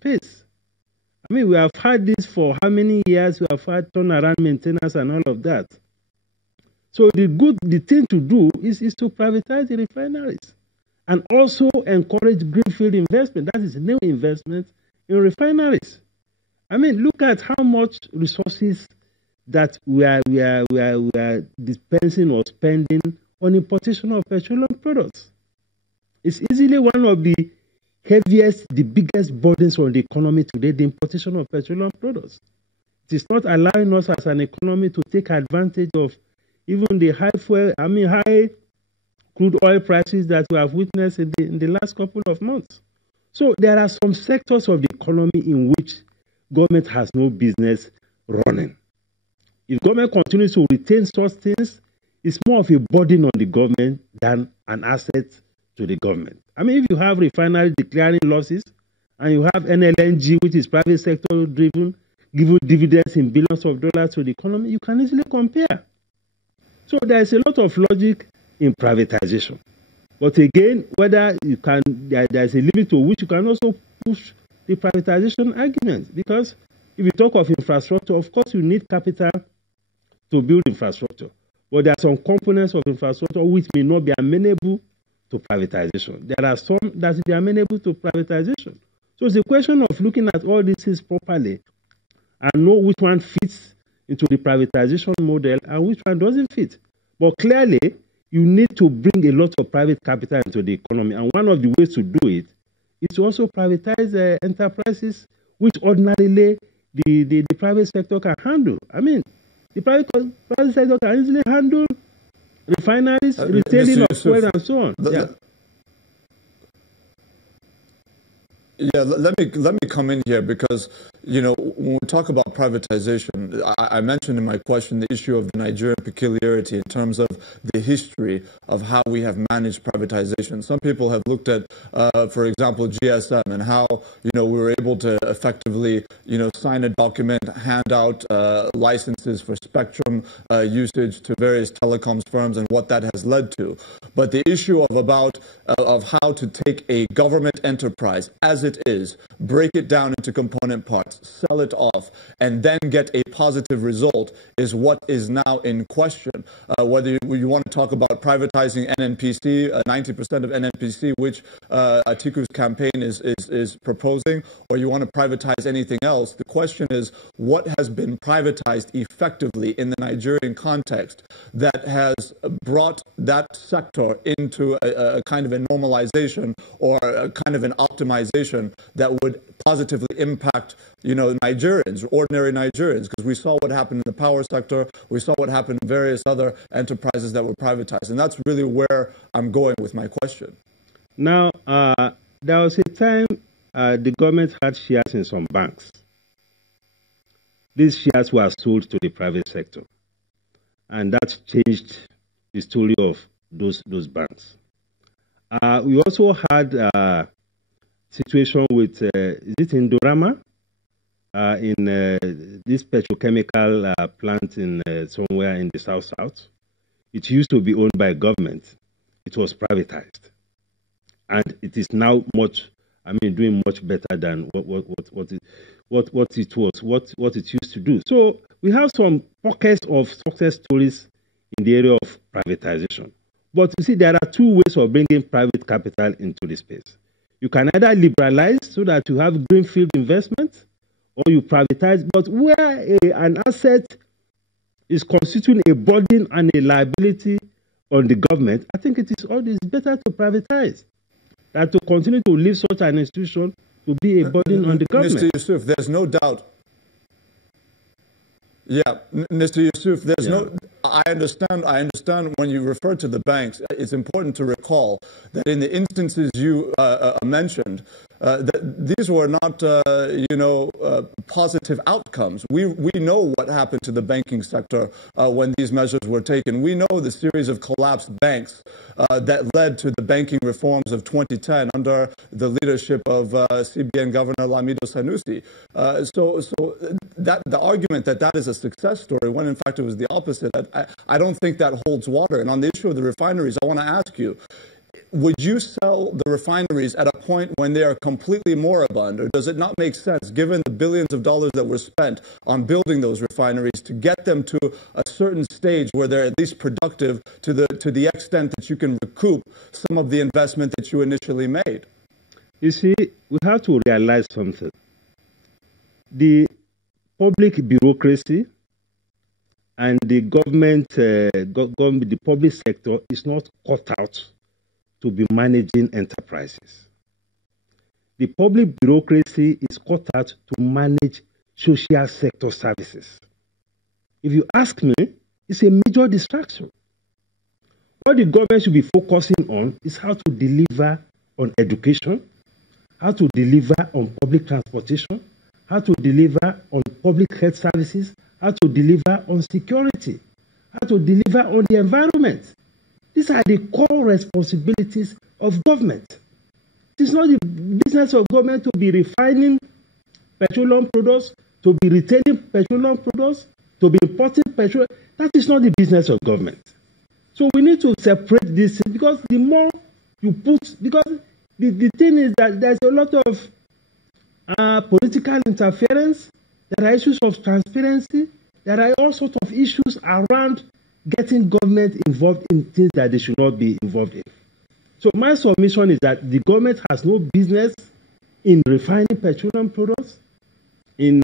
space. I mean, we have had this for how many years? We have had turnaround maintenance and all of that. So the thing to do is to privatize the refineries and also encourage greenfield investment. That is new investment in refineries. I mean, look at how much resources that we are dispensing or spending on importation of petroleum products. It's easily one of the heaviest, the biggest burdens on the economy today, the importation of petroleum products. It is not allowing us as an economy to take advantage of even the high crude oil prices that we have witnessed in the last couple of months. So there are some sectors of the economy in which government has no business running. If government continues to retain such things, it's more of a burden on the government than an asset to the government. I mean, if you have refineries declaring losses and you have NLNG, which is private sector driven, giving dividends in billions of dollars to the economy, you can easily compare. So there is a lot of logic in privatization. But again, whether you can, there is a limit to which you can also push the privatization argument. Because if you talk of infrastructure, of course you need capital to build infrastructure. But there are some components of infrastructure which may not be amenable to privatization. There are some that will be amenable to privatization. So it's a question of looking at all these things properly and know which one fits into the privatization model and which one doesn't fit. But clearly, you need to bring a lot of private capital into the economy. And one of the ways to do it is to also privatize enterprises which ordinarily the private sector can handle. I mean, the private sector can easily handle refineries, retailing of fuel and so on. Let me come in here because, you know, when we talk about privatization, I mentioned in my question the issue of the Nigerian peculiarity in terms of the history of how we have managed privatization. Some people have looked at, for example, GSM and how, you know, we were able to effectively, you know, sign a document, hand out licenses for spectrum usage to various telecoms firms and what that has led to. But the issue of how to take a government enterprise as it is, break it down into component parts, sell it off, and then get a positive result is what is now in question. Whether you want to talk about privatizing NNPC, 90% of NNPC, which Atiku's campaign is proposing, or you want to privatize anything else, the question is what has been privatized effectively in the Nigerian context that has brought that sector into a kind of a normalization or a kind of an optimization that would positively impact, you know, Nigerians, ordinary Nigerians, because we saw what happened in the power sector, we saw what happened in various other enterprises that were privatized, and that's really where I'm going with my question. Now, there was a time the government had shares in some banks. These shares were sold to the private sector, and that changed the story of those banks. We also had situation with, is it in Indorama? In this petrochemical plant in somewhere in the south. It used to be owned by government. It was privatized. And it is now doing much better than what it used to do. So we have some pockets of success stories in the area of privatization. But you see, there are two ways of bringing private capital into the space. You can either liberalize so that you have greenfield investment, or you privatize. But where an asset is constituting a burden and a liability on the government, I think it is always better to privatize than to continue to leave such an institution to be a burden on the government. Mr. Yusuf, there's no doubt. Yeah, Mr. Yusuf, I understand when you refer to the banks, it's important to recall that in the instances you mentioned, that these were not, positive outcomes. We know what happened to the banking sector when these measures were taken. We know the series of collapsed banks that led to the banking reforms of 2010 under the leadership of CBN Governor Lamido Sanusi. So that the argument that is a success story, when in fact it was the opposite, I don't think that holds water. And on the issue of the refineries, I want to ask you, would you sell the refineries at a point when they are completely moribund, or does it not make sense, given the billions of dollars that were spent on building those refineries, to get them to a certain stage where they're at least productive to the extent that you can recoup some of the investment that you initially made? You see, we have to realize something. The public bureaucracy and the government, the public sector is not cut out to be managing enterprises. The public bureaucracy is cut out to manage social sector services. If you ask me, it's a major distraction. What the government should be focusing on is how to deliver on education, how to deliver on public transportation, how to deliver on public health services, how to deliver on security, how to deliver on the environment. These are the core responsibilities of government. It is not the business of government to be refining petroleum products, to be retailing petroleum products, to be importing petrol. That is not the business of government. So we need to separate this, because the more you put, because the thing is that there's a lot of political interference, there are issues of transparency, there are all sorts of issues around getting government involved in things that they should not be involved in. So my submission is that the government has no business in refining petroleum products, in